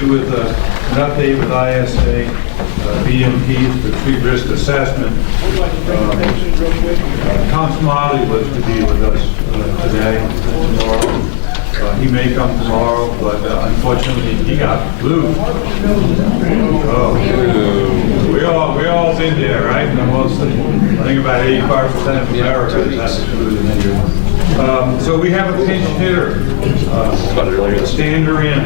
do with an update with ISA, BMP, the tree risk assessment. Tom Smiley was to be with us today and tomorrow. He may come tomorrow, but unfortunately he got flu. Oh, we all been there, right? I think about 85% of America has flu this year. So we have a pinch hitter, Stander in.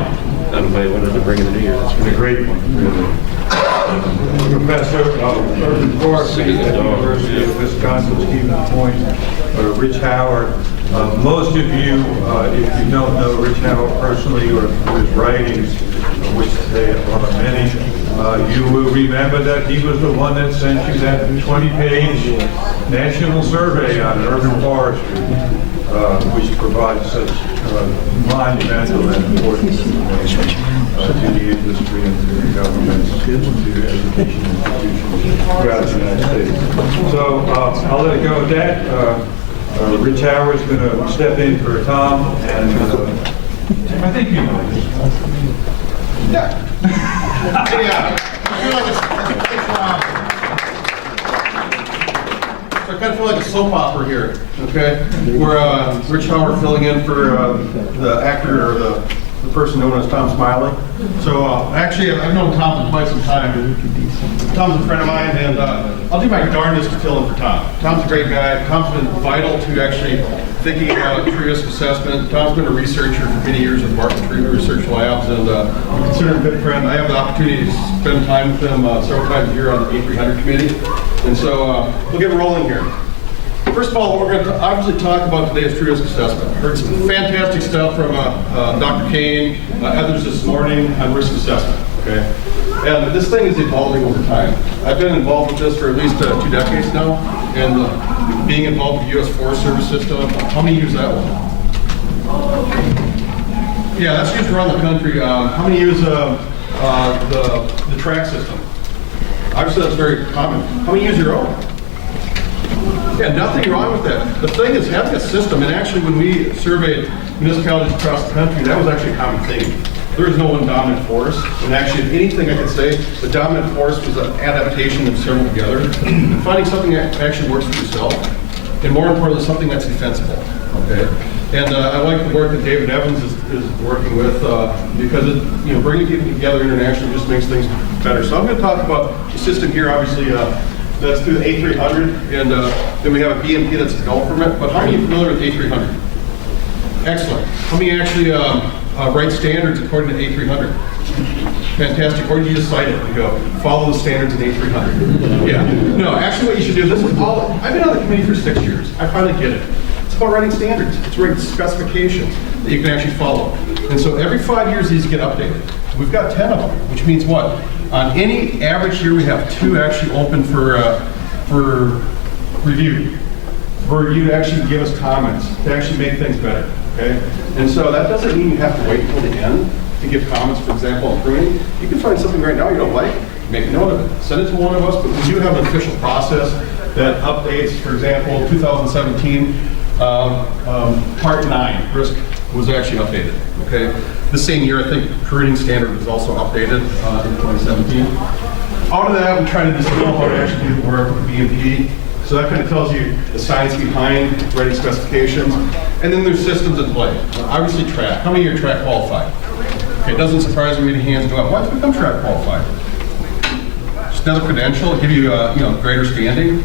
Nobody wanted to bring in the New Year. It's been a great one, really. Professor Urban Forest at the University of Wisconsin, Stephen Point, Rich Hauer. Most of you, if you don't know Rich Hauer personally or his writings, which there are many, you will remember that he was the one that sent you that 20-page national survey on urban forestry, which provides such monumental and important information to the industry and to the governments, to education institutions throughout the United States. So I'll let it go with that. Rich Hauer is going to step in for Tom, and I think you know this. Yeah. So I kind of feel like a soap opera here, okay? We're Rich Hauer filling in for the actor or the person known as Tom Smiley. So actually, I've known Tom for quite some time. Tom's a friend of mine, and I'll do my darndest to fill in for Tom. Tom's a great guy. Tom's been vital to actually thinking about tree risk assessment. Tom's been a researcher for many years at Barton Tree Research Labs, and we consider him a good friend. I have the opportunity to spend time with him several times a year on the A300 committee, and so we'll get rolling here. First of all, what we're going to obviously talk about today is tree risk assessment. Heard some fantastic stuff from Dr. Kane, others this morning on risk assessment. Okay, and this thing is evolving over time. I've been involved with this for at least 2 decades now, and being involved with the U.S. Forest Service system. How many use that one? Yeah, that's used around the country. How many use the track system? Obviously, that's very common. How many use your own? Yeah, nothing wrong with that. The thing is having a system, and actually when we surveyed municipalities across the country, that was actually a common thing. There is no one dominant force, and actually if anything I could say, the dominant force was an adaptation of several together, and finding something that actually works for yourself, and more importantly, something that's defensible, okay? And I like the work that David Evans is working with, because bringing people together internationally just makes things better. So I'm going to talk about the system here, obviously, that's through the A300, and then we have a BMP that's developed from it. But how many are familiar with A300? Excellent. How many actually write standards according to A300? Fantastic. Or do you just cite it and go, follow the standards in A300? Yeah. No, actually what you should do, this is all, I've been on the committee for 6 years. I finally get it. It's about writing standards. It's writing specifications that you can actually follow. And so every 5 years these get updated. We've got 10 of them, which means what? On any average year, we have 2 actually open for review, where you actually give us comments to actually make things better, okay? And so that doesn't mean you have to wait until the end to give comments, for example, on pruning. You can find something right now you don't like, make a note of it, send it to one of us, but we do have an official process that updates, for example, 2017, Part 9, risk was actually updated, okay? The same year, I think, pruning standard was also updated in 2017. Out of that, we try to distill how to actually do the work with BMP. So that kind of tells you the science behind writing specifications. And then there's systems in play. Obviously, track. How many are track qualified? Okay, it doesn't surprise me many hands go up. Why did you become track qualified? Just another credential to give you greater standing.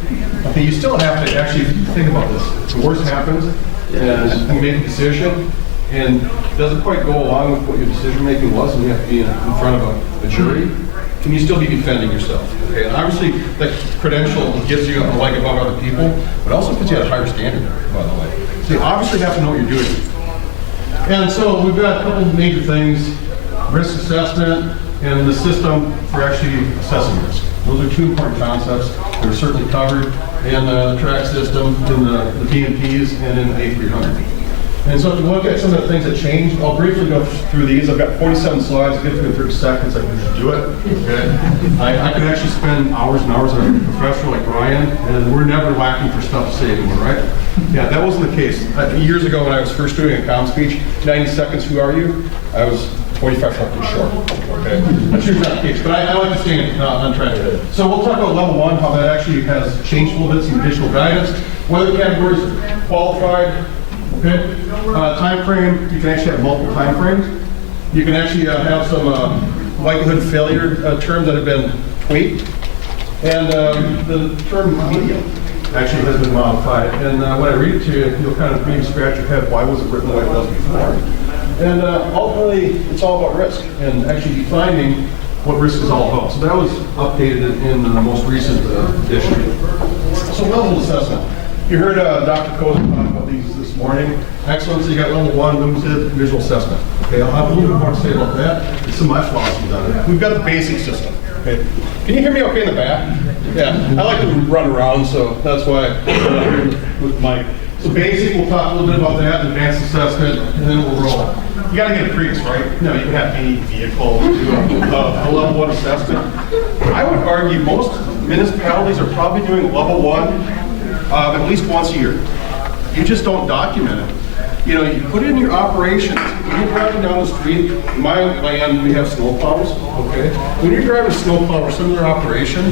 Okay, you still have to actually think about this. The worst happens, and you make a decision, and it doesn't quite go along with what your decision making was, and you have to be in front of a jury. Can you still be defending yourself? Okay, and obviously that credential gives you a leg above other people, but also puts you at a higher standard, by the way. So you obviously have to know what you're doing. And so we've got a couple of major things: risk assessment and the system for actually assessing risk. Those are 2 important concepts that are certainly covered in the track system, in the BMPs, and in A300. And so to look at some of the things that changed, I'll briefly go through these. I've got 47 slides. I'll get through in 30 seconds. I can just do it. Okay. I can actually spend hours and hours on a professional like Brian, and we're never lacking for stuff to say anymore, right? Yeah, that wasn't the case. Years ago when I was first doing a comm speech, 90 seconds, who are you? I was 45 foot too short. Okay, that's usually not the case, but I like to stay on track. So we'll talk about level 1, how that actually has changed a little bit, some additional guidance. Weather categories, qualified. Okay, time frame. You can actually have multiple time frames. You can actually have some likelihood of failure terms that have been tweaked, and the term medium actually has been modified. And when I read it to you, you'll kind of maybe scratch your head, why was it written the way it was before? And ultimately, it's all about risk, and actually defining what risk is all about. So that was updated in the most recent edition. So level assessment. You heard Dr. Koza talk about these this morning. Excellent, so you got level 1, limited visual assessment. Okay, I'll have a little bit more to say about that. Some of my philosophies on it. We've got the basic system. Okay, can you hear me okay in the back? Yeah, I like to run around, so that's why I'm here with Mike. So basic, we'll talk a little bit about that, advanced assessment, and then we'll roll. You gotta get a Prius, right? No, you can have any vehicle do a level 1 assessment. I would argue most municipalities are probably doing level 1 at least once a year. You just don't document it. You know, you put it in your operations. When you're driving down the street, in my land, we have snowplows, okay? When you're driving a snowplow or similar operation,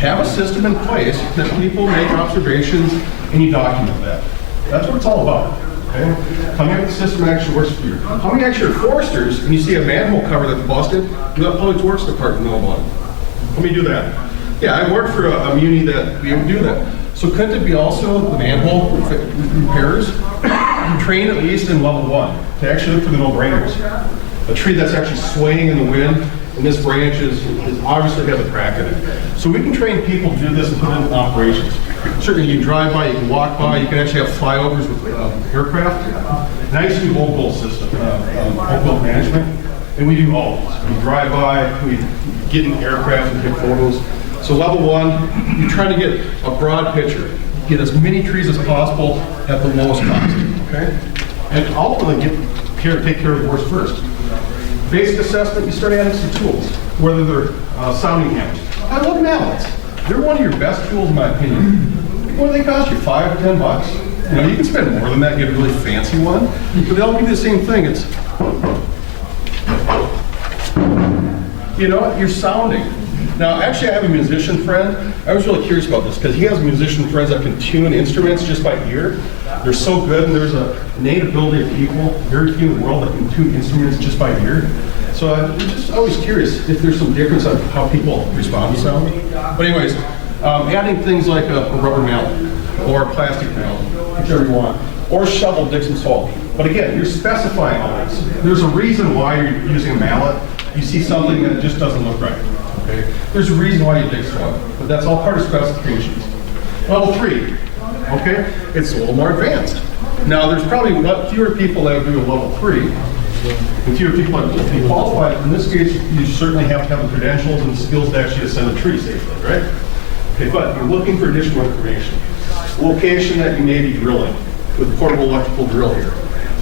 have a system in place that people make observations and you document that. That's what it's all about, okay? How many of the system actually works for you? How many actually are foresters and you see a manhole cover that's busted, you let Public Works Department know about it. Let me do that. Yeah, I work for a muni that we would do that. So couldn't it be also the manhole repairs? Train at least in level 1 to actually look for the no-brainers. A tree that's actually swaying in the wind, and this branch is obviously has a crack in it. So we can train people to do this and put it in operations. Certainly you can drive by, you can walk by, you can actually have flyovers with aircraft. And I used to do whole goal system, whole goal management, and we do all of this. We drive by, we get in aircraft and take photos. So level 1, you're trying to get a broad picture. Get as many trees as possible at the lowest cost, okay? And ultimately take care of the worst first. Basic assessment, you start adding some tools, whether they're sounding hammers. I love mallets. They're one of your best tools in my opinion. What do they cost you, $5 or $10? You know, you can spend more than that, get a really fancy one, but they all give you the same thing. It's, you know, you're sounding. Now, actually, I have a musician friend. I was really curious about this because he has musician friends that can tune instruments just by ear. They're so good, and there's a innate ability of people, very few in the world, that can tune instruments just by ear. So I'm just always curious if there's some difference on how people respond to sound. But anyways, adding things like a rubber mallet or a plastic mallet, whichever you want, or shovel, Dixon salt. But again, you're specifying all this. There's a reason why you're using a mallet. You see something that just doesn't look right. Okay? There's a reason why you dig soil, but that's all part of specifications. Level 3, okay? It's a little more advanced. Now, there's probably fewer people that do a level 3, and fewer people that will be qualified. In this case, you certainly have to have the credentials and the skills to actually ascend a tree safely, right? Okay, but you're looking for additional information. Location that you may be drilling with a portable electrical drill here,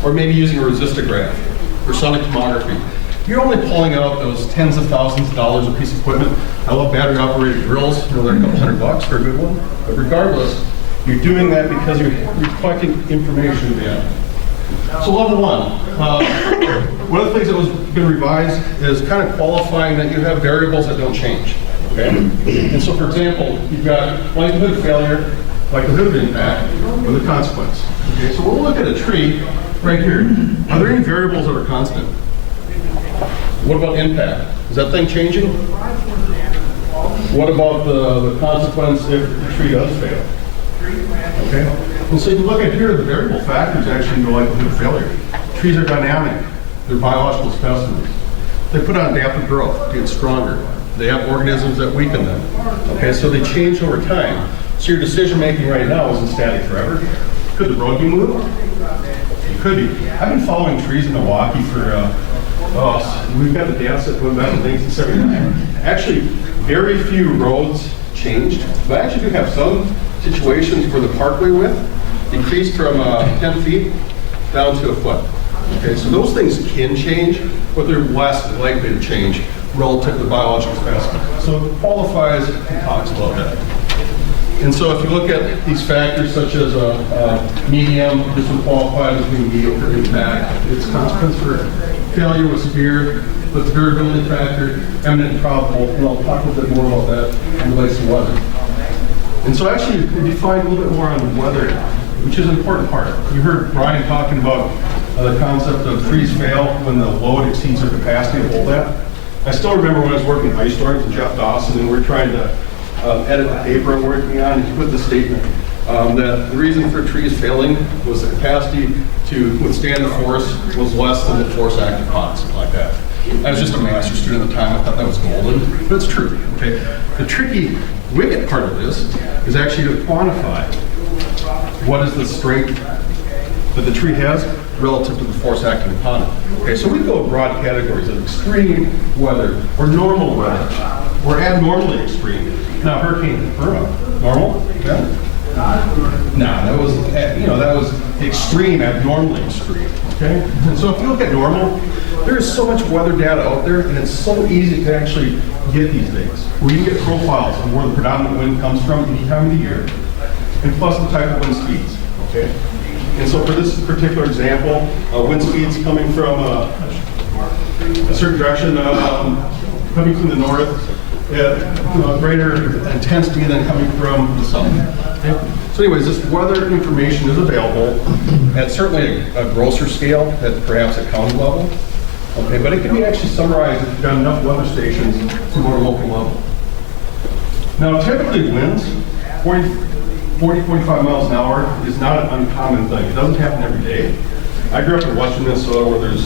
or maybe using a resistograph or sonic tomography. You're only pulling out those tens of thousands of dollars a piece of equipment. I love battery operated drills, you know, they're a couple $100 for a good one. But regardless, you're doing that because you're collecting information in the end. So level 1, one of the things that was been revised is kind of qualifying that you have variables that don't change. Okay? And so for example, you've got likelihood of failure, likelihood of impact, or the consequence. Okay, so we'll look at a tree right here. Are there any variables that are constant? What about impact? Is that thing changing? What about the consequence if the tree does fail? Okay? And so you look at here, the variable factors actually go likelihood of failure. Trees are dynamic. They're biological specimens. They put on adaptive growth to get stronger. They have organisms that weaken them. Okay, so they change over time. So your decision making right now isn't static forever. Could the road be moved? It could be. I've been following trees in Milwaukee for we've got the data set going back to 1979. Actually, very few roads changed, but I actually do have some situations where the parkway width decreased from 10 feet down to a foot. Okay, so those things can change, but they're less likely to change relative to the biological specimen. So it qualifies and talks about that. And so if you look at these factors such as medium, this would qualify as being mediocre impact. Its consequence for failure was severe. but the durability factor, eminent and probable, and I'll talk a little bit more about that in relation to weather. And so actually, we define a little bit more on weather, which is an important part. You heard Brian talking about the concept of freeze fail when the load exceeds their capacity to hold that. I still remember when I was working ice storms with Jeff Dawson, and we're trying to edit the paper I'm working on, and he put the statement that the reason for trees failing was the capacity to withstand the force was less than the force acting upon, something like that. I was just a master's student at the time. I thought that was golden, but it's true. Okay. The tricky, wicked part of this is actually to quantify what is the strength that the tree has relative to the force acting upon it. Okay, so we go broad categories of extreme weather, or normal weather, or abnormally extreme. Now, Hurricane Irma, normal? Yeah. No, that was, that was extreme, abnormally extreme. Okay, and so if you look at normal, there is so much weather data out there, and it's so easy to actually get these things. Where you can get profiles of where the predominant wind comes from any time of the year, and plus the type of wind speeds. Okay, and so for this particular example, wind speeds coming from a certain direction, coming from the north, greater intensity than coming from the south. Okay? So anyways, this weather information is available at certainly a grosser scale, at perhaps at county level. Okay, but it can be actually summarized if you've got enough weather stations to more local level. Now, typically winds, 40, 45 miles an hour is not an uncommon thing. It doesn't happen every day. I grew up in western Minnesota where there's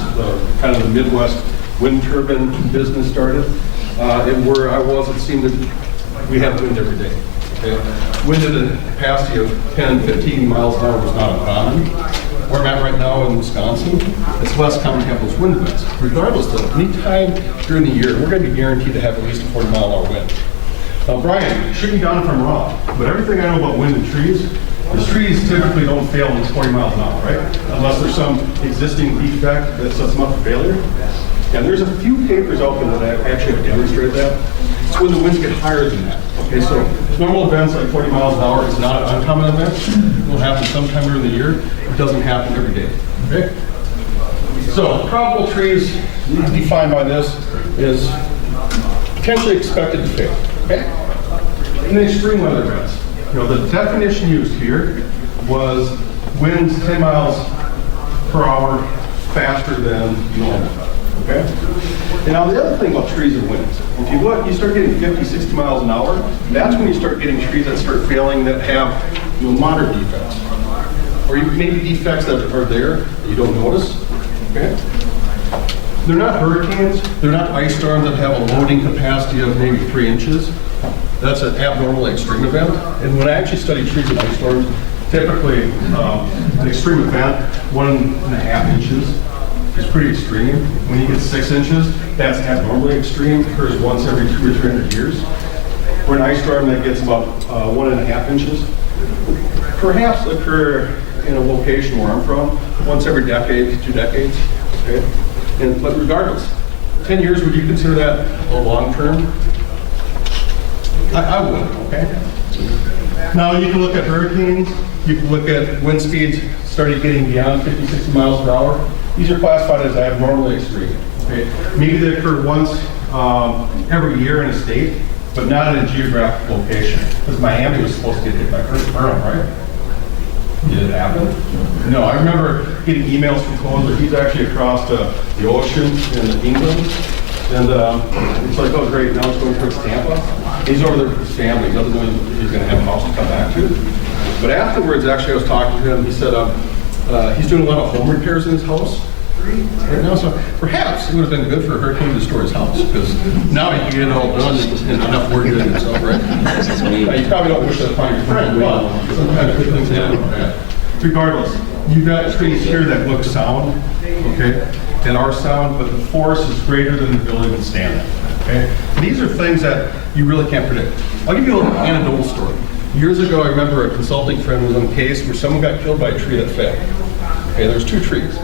kind of the Midwest wind turbine business started. And where I was, it seemed that we had wind every day. Okay? Wind at a capacity of 10, 15 miles an hour was not uncommon. Where I'm at right now in Wisconsin, it's less common to have those wind events. Regardless, though, any time during the year, we're going to be guaranteed to have at least a 40-mile-an-hour wind. Now, Brian, shoot me down if I'm wrong, but everything I know about wind and trees, the trees typically don't fail when it's 40 miles an hour, right? Unless there's some existing defect that sets them up for failure. And there's a few papers out there that actually have demonstrated that. It's when the winds get higher than that. Okay, so normal events like 40 miles an hour is not an uncommon event. It will happen sometime during the year. It doesn't happen every day. Okay? So probable trees defined by this is potentially expected to fail. Okay? In extreme weather events, the definition used here was winds 10 miles per hour faster than normal. Okay? And now the other thing about trees and winds, if you look, you start getting 50, 60 miles an hour, that's when you start getting trees that start failing that have moderate defects. Or maybe defects that are there that you don't notice. Okay? They're not hurricanes, they're not ice storms that have a loading capacity of maybe 3 inches. That's an abnormally extreme event. And when I actually study trees and ice storms, typically an extreme event, 1.5 inches, is pretty extreme. When you get 6 inches, that's abnormally extreme. It occurs once every 200 or 300 years. For an ice storm that gets about 1.5 inches, perhaps occur in a location where I'm from once every decade, 2 decades. Okay? But regardless, 10 years, would you consider that a long term? I would, okay? Now you can look at hurricanes, you can look at wind speeds starting getting beyond 50, 60 miles per hour. These are classified as abnormally extreme. Okay? Maybe they occur once every year in a state, but not in a geographic location. Because Miami was supposed to get hit by Hurricane Irma, right? Did it happen? No, I remember getting emails from Coler. He's actually across the ocean in England. And it's like, oh great, now it's going towards Tampa. He's over there with his family. He doesn't know if he's going to have a house to come back to. But afterwards, actually, I was talking to him. He said he's doing a lot of home repairs in his house right now. So perhaps it would have been good for a hurricane to destroy his house, because now he can get it all done and enough work doing it himself, right? You probably don't wish that upon your friend, but sometimes good things happen like that. Regardless, you've got trees here that look sound, okay, and are sound, but the force is greater than the ability to withstand it. Okay? These are things that you really can't predict. I'll give you a little anecdotal story. Years ago, I remember a consulting friend was on a case where someone got killed by a tree that failed. Okay, there was 2 trees.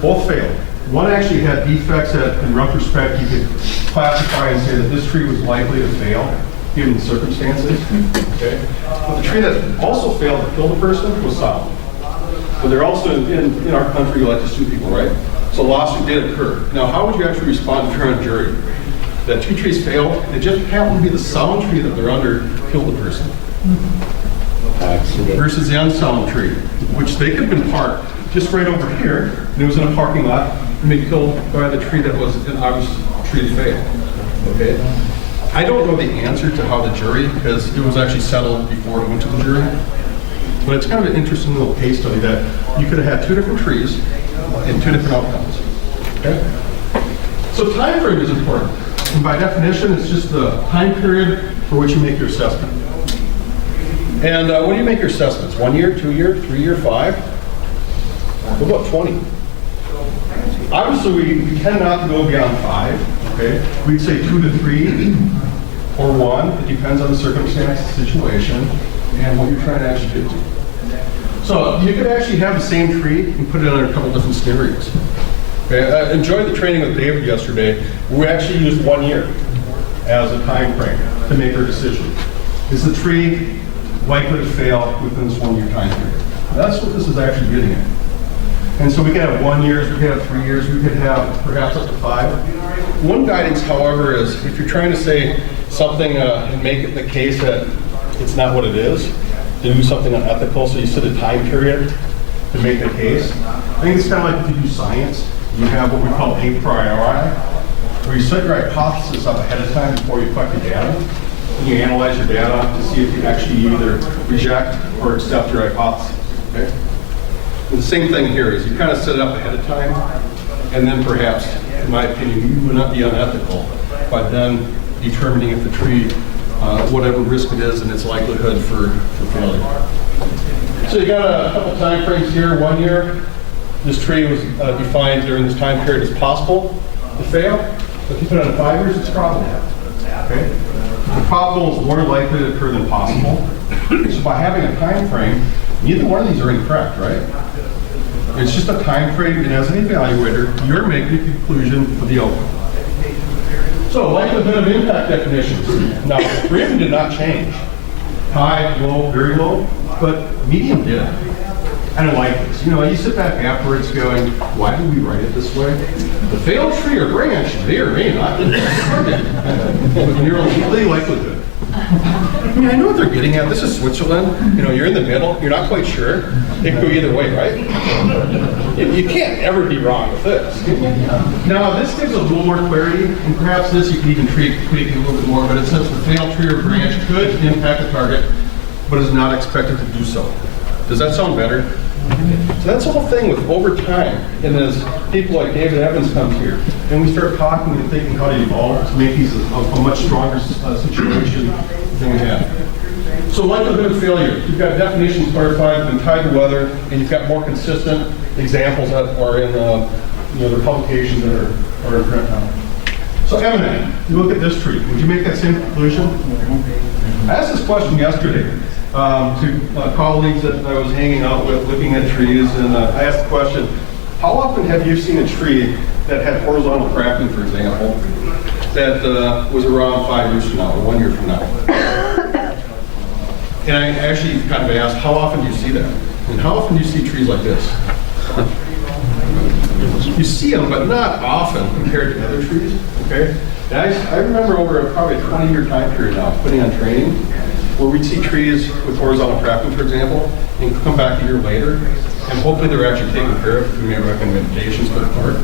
Both failed. One actually had defects that, in retrospect, you could classify and say that this tree was likely to fail, given the circumstances. Okay? But the tree that also failed to kill the person was sound. But they're also, in our country, you like to sue people, right? So a lawsuit did occur. Now, how would you actually respond if you're on a jury? That two trees failed, and it just happened to be the sound tree that they're under killed the person. Versus the unsound tree, which they could have been parked just right over here, and it was in a parking lot, and be killed by the tree that was an obvious tree that failed. Okay? I don't know the answer to how the jury, because it was actually settled before it went to the jury. But it's kind of an interesting little case study that you could have had two different trees and two different outcomes. Okay? So time frame is important. And by definition, it's just the time period for which you make your assessment. And when do you make your assessments? 1 year, 2 year, 3 year, 5? What about 20? Obviously, we tend not to go beyond 5. Okay? We'd say 2 to 3 or 1. It depends on the circumstance, the situation, and what you're trying to actually get to. So you could actually have the same tree and put it under a couple different scenarios. Okay, I enjoyed the training with David yesterday. We actually used 1 year as a time frame to make our decision. Is the tree likely to fail within this 1 year time period? That's what this is actually getting at. And so we could have 1 year, we could have 3 years, we could have perhaps up to 5. One guidance, however, is if you're trying to say something and make it the case that it's not what it is, to do something unethical, so you set a time period to make the case. I think it's kind of like if you do science, you have what we call a priori, where you set your hypothesis up ahead of time before you collect your data. And you analyze your data to see if you actually either reject or accept your hypothesis. Okay? And the same thing here is you kind of set it up ahead of time, and then perhaps, in my opinion, you would not be unethical by then determining if the tree, whatever risk it is, and its likelihood for failure. So you got a couple time frames here. 1 year, this tree was defined during this time period as possible to fail. If you put it on 5 years, it's probable. Okay? The probable is more likely to occur than possible. So by having a time frame, neither one of these are incorrect, right? It's just a time frame, and as an evaluator, you're making a conclusion for the outcome. So likelihood of impact definitions. Now, three of them did not change. High, low, very low, but medium did. I don't like this. You know, you sit back afterwards going, why did we write it this way? The failed tree or branch may or may not be target with nearly likelihood. I mean, I know what they're getting at. This is Switzerland. You know, you're in the middle. You're not quite sure. It could go either way, right? You can't ever be wrong with this. Now, this gives a little more clarity, and perhaps this you can even tweak it a little bit more, but it says the failed tree or branch could impact the target, but is not expected to do so. Does that sound better? So that's the whole thing with over time, and as people like David Evans comes here, and we start talking and thinking how to evolve to make these a much stronger situation than we have. So likelihood of failure, you've got definitions clarified, been tied to weather, and you've got more consistent examples that are in the publications that are in print now. So eminent, you look at this tree, would you make that same conclusion? I asked this question yesterday to colleagues that I was hanging out with looking at trees, and I asked the question, how often have you seen a tree that had horizontal cracking, for example, that was around 5 years from now or 1 year from now? And I actually kind of asked, how often do you see that? And how often do you see trees like this? You see them, but not often compared to other trees, okay? And I remember over probably a 20-year time period now, putting on training, where we'd see trees with horizontal cracking, for example, and come back a year later, and hopefully they're actually taken care of through my recommendations for the park.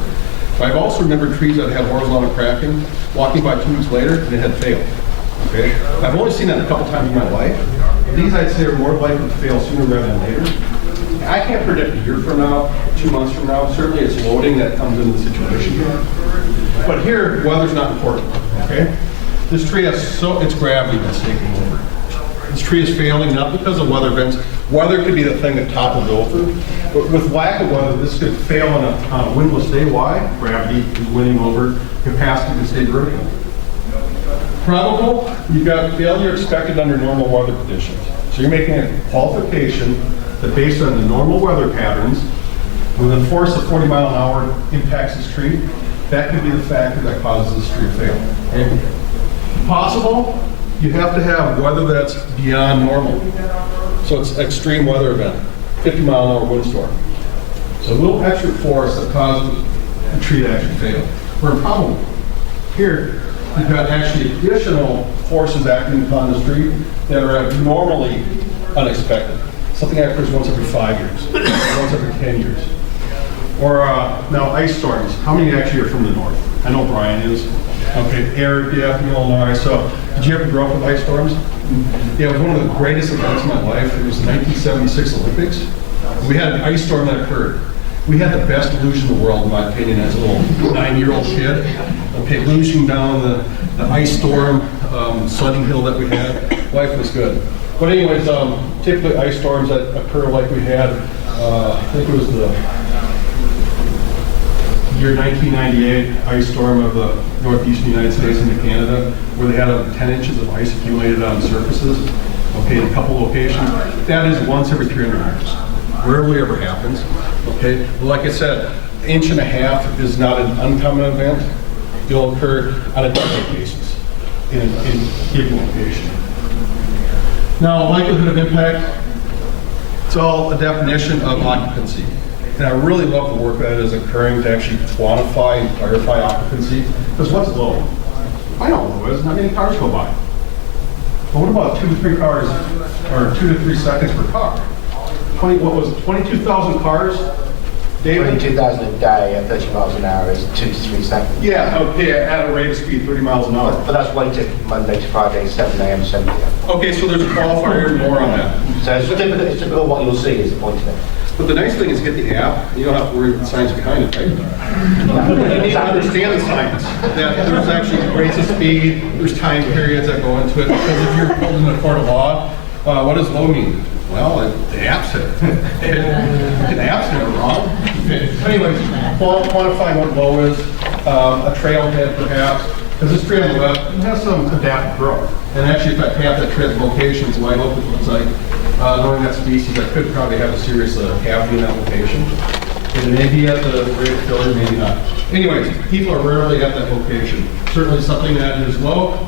But I've also remembered trees that had horizontal cracking, walking by 2 weeks later, and it had failed. Okay? I've only seen that a couple times in my life. These, I'd say, are more likely to fail sooner rather than later. I can't predict a year from now, 2 months from now. Certainly it's loading that comes into the situation here. But here, weather's not important, okay? This tree has it's gravity that's taking over. This tree is failing not because of weather events. Weather could be the thing that toppled over. But with lack of weather, this could fail on a windless day. Why? Gravity is winning over. Capacity can stay vertical. Probable, you've got failure expected under normal weather conditions. So you're making a qualification that based on the normal weather patterns, when the force of 40 mile an hour impacts this tree, that could be the factor that causes this tree to fail. Okay? Possible, you have to have weather that's beyond normal. So it's extreme weather event, 50 mile an hour windstorm. So a little extra force that causes the tree to actually fail. We're in problem. Here, we've got actually additional forces acting upon the tree that are abnormally unexpected. Something that occurs once every 5 years, once every 10 years. Or now ice storms. How many actually are from the north? I know Brian is. Okay, Eric, yeah, from Illinois. So, did you ever grow up with ice storms? Yeah, it was one of the greatest events in my life. It was the 1976 Olympics. We had an ice storm that occurred. We had the best luge in the world, in my opinion, as a little 9-year-old kid. Okay, luging down the ice storm, sledding hill that we had. Life was good. But anyways, typically ice storms that occur like we had, I think it was the year 1998 ice storm of the northeastern United States into Canada, where they had 10 inches of ice accumulated on surfaces, okay, in a couple locations. That is once every 300 years. Rarely ever happens, okay? Like I said, 1.5 inches is not an uncommon event. It'll occur on a dozen cases in a given location. Now, likelihood of impact, it's all a definition of occupancy. And I really love the work that is occurring to actually quantify and clarify occupancy. Because what's low? I know what low is, not many cars go by. But what about 2 to 3 cars, or 2 to 3 seconds per car? 22,000 cars? David? 22,000 a day at 30 miles an hour is 2 to 3 seconds. Yeah, okay, at a rate of speed, 30 miles an hour. But that's weighted Monday to Friday, 7 a.m. to 7 p.m. Okay, so there's a qualifier more on that. So it's typical what you'll see is the point of it. But the nice thing is get the app, you don't have to worry about the science behind it, right? You need to understand the science, that there's actually rates of speed, there's time periods that go into it. Because if you're holding a court of law, what does low mean? Well, the app's it. The app's never wrong. Anyways, quantifying what low is, a trailhead perhaps, because this tree on the left has some adaptive growth. And actually, if I have that tree location, it's wide open, it looks like, knowing that species that could probably have a serious cavity in that location. And it may be at the rate of failure, maybe not. Anyways, people are rarely at that location. Certainly something that is low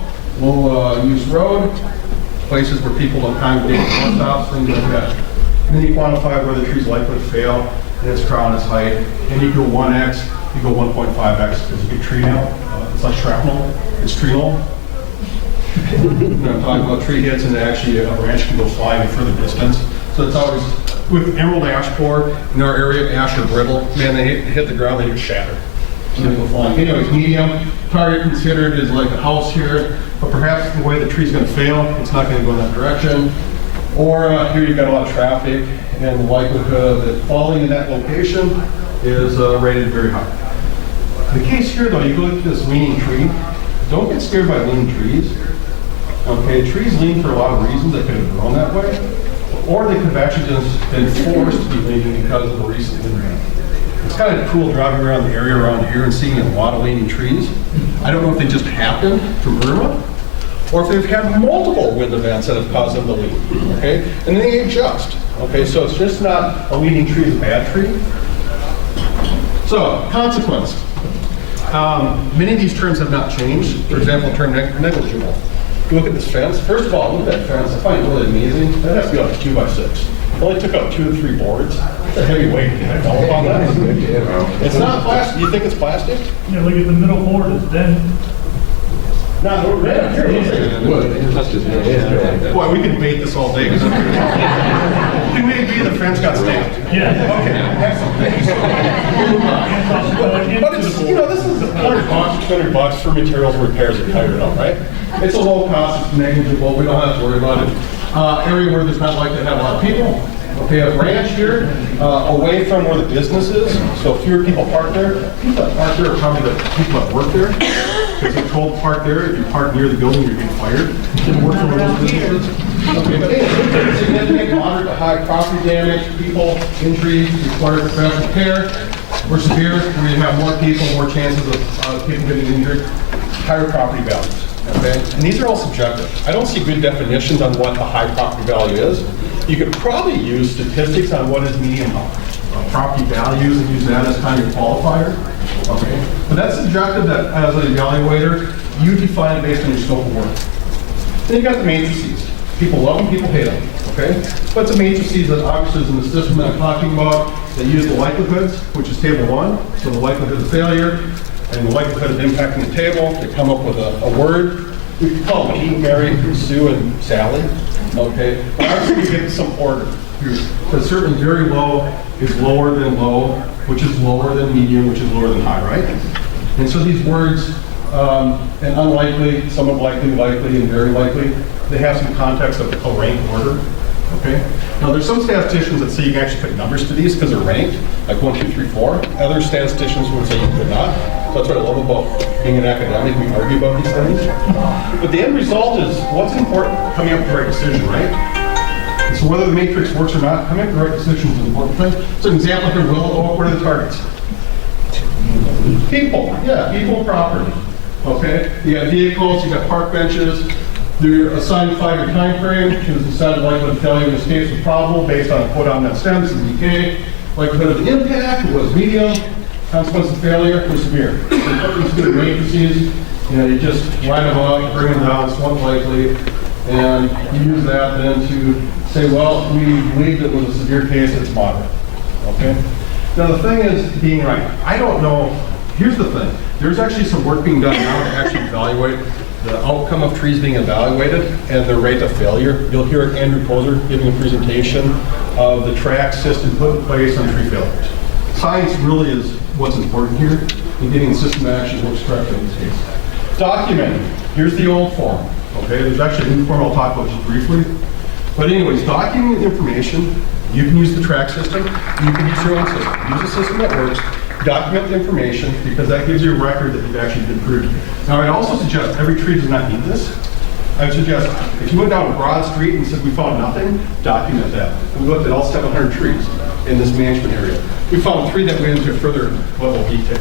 use road, places where people don't congregate, bus stops, things like that. And then you quantify where the tree's likely to fail, and its crown, its height, and you go 1x, you go 1.5x, because you get tree nail. It's like shrapnel, it's tree nail. I'm talking about tree hits, and actually a branch can go flying a further distance. So it's always, with emerald ash borer, in our area, ash are brittle. Man, they hit the ground, they just shatter. So they go flying. Anyways, medium, target considered is like a house here, but perhaps the way the tree's going to fail, it's not going to go in that direction. Or here you've got a lot of traffic, and the likelihood of it falling in that location is rated very high. The case here, though, you go to this leaning tree. Don't get scared by leaning trees. Okay, trees lean for a lot of reasons. They could have grown that way, or they could have actually just been forced to be leaning because of a recent wind event. It's kind of cool driving around the area around here and seeing a lot of leaning trees. I don't know if they just happened from Irma, or if they've had multiple wind events that have caused them to lean. Okay, and they adjust. Okay, so it's just not a leaning tree is a bad tree. So, consequence. Many of these terms have not changed. For example, the term negligible. If you look at this fence, first of all, look at that fence. I find it really amazing. That has to be like 2 by 6. It only took out 2 or 3 boards. It's a heavy weight. I fell upon that. It's not plastic. You think it's plastic? Yeah, look at the middle board, it's bent. No, no, man, here, looks like it's wood. Boy, we could bait this all day. It may be the fence got stamped. Yeah. Okay, excellent. But it's, you know, this is $100, $200 for materials and repairs and tire it out, right? It's a low cost, it's negligible, we don't have to worry about it. Area where there's not likely to have a lot of people. Okay, a branch here, away from where the business is, so fewer people park there. People that park there are probably the people that work there. Because they're told to park there. If you park near the building, you're getting fired. Didn't work for one of those businesses. Okay, but anyway, significant moderate to high property damage, people, injuries, require professional care. Or severe, where you have more people, more chances of people getting injured, higher property values. Okay, and these are all subjective. I don't see good definitions on what a high property value is. You could probably use statistics on what is median property values and use that as kind of your qualifier. Okay, but that's subjective. That as an evaluator, you define it based on your scope of work. Then you got the matrices. People love them, people hate them. okay? But the matrices that obviously is in the system that I'm talking about, they use the likelihoods, which is table 1, so the likelihood of failure and the likelihood of impacting the table. They come up with a word. We can call them Pete, Mary, Sue, and Sally, okay? But obviously we get some order here. Because certainly very low is lower than low, which is lower than medium, which is lower than high, right? And so these words, and unlikely, somewhat likely, likely, and very likely, they have some context of a ranked order, okay? Now there's some statisticians that say you can actually put numbers to these because they're ranked, like 1, 2, 3, 4. Other statisticians would say you could not. So that's what I love about being an academic. We argue about these things. But the end result is what's important, coming up with the right decision, right? And so whether the matrix works or not, coming up with the right decision is an important thing. So an example here, what are the targets? People, yeah, people and property. Okay, you got vehicles, you got park benches. They're assigned a 5-year time frame. It was decided likelihood of failure in this case was probable based on codominant stems and decay. Likelihood of the impact was medium. Consequence of failure was severe. So you put these two matrices, you just line them up, bring them down, it's one likely, and you use that then to say, well, we believe it was a severe case, it's moderate. Okay? Now the thing is being right. I don't know, here's the thing. There's actually some work being done now to actually evaluate the outcome of trees being evaluated and the rate of failure. You'll hear Andrew Kozer giving a presentation of the track system put in place on tree failures. Science really is what's important here in getting the system that actually works correctly in this case. Document. Here's the old form. Okay, there's actually a new form I'll talk about just briefly. But anyways, document information. You can use the track system. You can use your own system. Use a system that works. Document the information because that gives you a record that you've actually been proved. Now, I'd also suggest every tree does not need this. I would suggest if you went down a broad street and said we found nothing, document that. We looked at all 700 trees in this management area. We found 3 that went into further level of detail.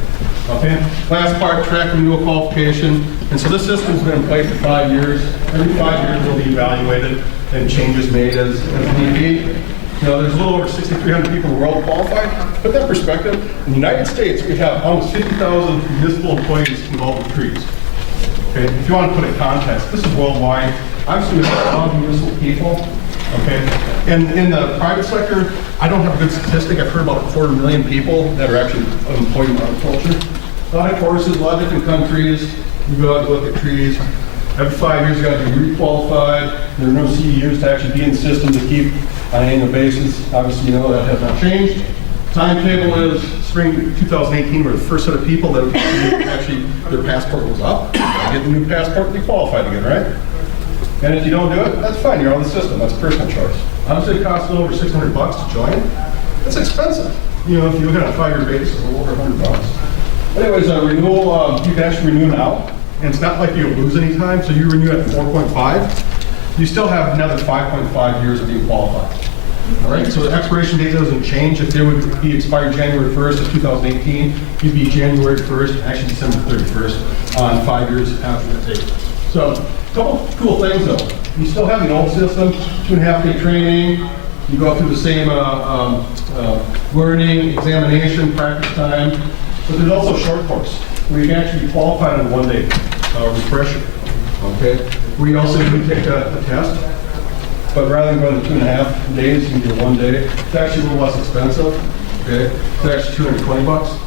Okay. Last part, track renewal qualification. And so this system's been in place for 5 years. Every 5 years will be evaluated and changes made as need be. There's a little over 6,300 people in the world qualified. To put that in perspective, in the United States, we have almost 50,000 municipal employees involved with trees. Okay, if you want to put it in context, this is worldwide. Obviously, we have 1,000 municipal people. Okay, and in the private sector, I don't have a good statistic. I've heard about 250,000 people that are actually employed in agriculture. A lot of courses, a lot of different countries. You go out and look at trees. Every 5 years, you got to be requalified. There are no CEUs to actually be in the system to keep on an annual basis. Obviously, you know that has not changed. Timetable is spring 2018, where the first set of people that actually their passport was up. Get the new passport, be qualified again, right? And if you don't do it, that's fine. You're on the system. That's personal choice. Obviously, it costs a little over $600 to join. It's expensive. If you look at a 5-year basis, a little over $100. Anyways, renewal, you can actually renew now. And it's not like you'll lose any time, so you renew at 4.5. You still have another 5.5 years of being qualified. All right, so the expiration date doesn't change. If they would be expired January 1st of 2018, you'd be January 1st, actually December 31st, on 5 years after the date. So, a couple cool things though. You still have the old system, 2.5-day training. You go through the same learning, examination, practice time. But there's also a short course where you can actually be qualified in 1 day refresher. Okay, we also do take a test, but rather than going to 2.5 days, you can do 1 day. It's actually a little less expensive. Okay, it's actually $220.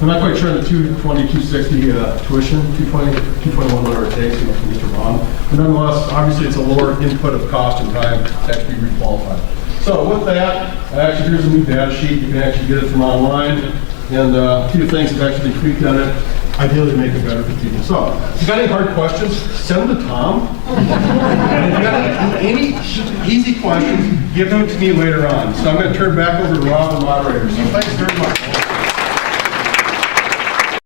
I'm not quite sure the $220, $260 tuition, $220, $221, whatever it takes, from Mr. Bond. But nonetheless, obviously, it's a lower input of cost and time to actually be requalified. So with that, actually, here's a new data sheet. You can actually get it from online, and a few things have actually been tweaked on it. Ideally, to make it better for people. So, if you got any hard questions, send them to Tom. And if you got any easy questions, give them to me later on. So I'm going to turn back over to Rob, the moderator. So thanks very much.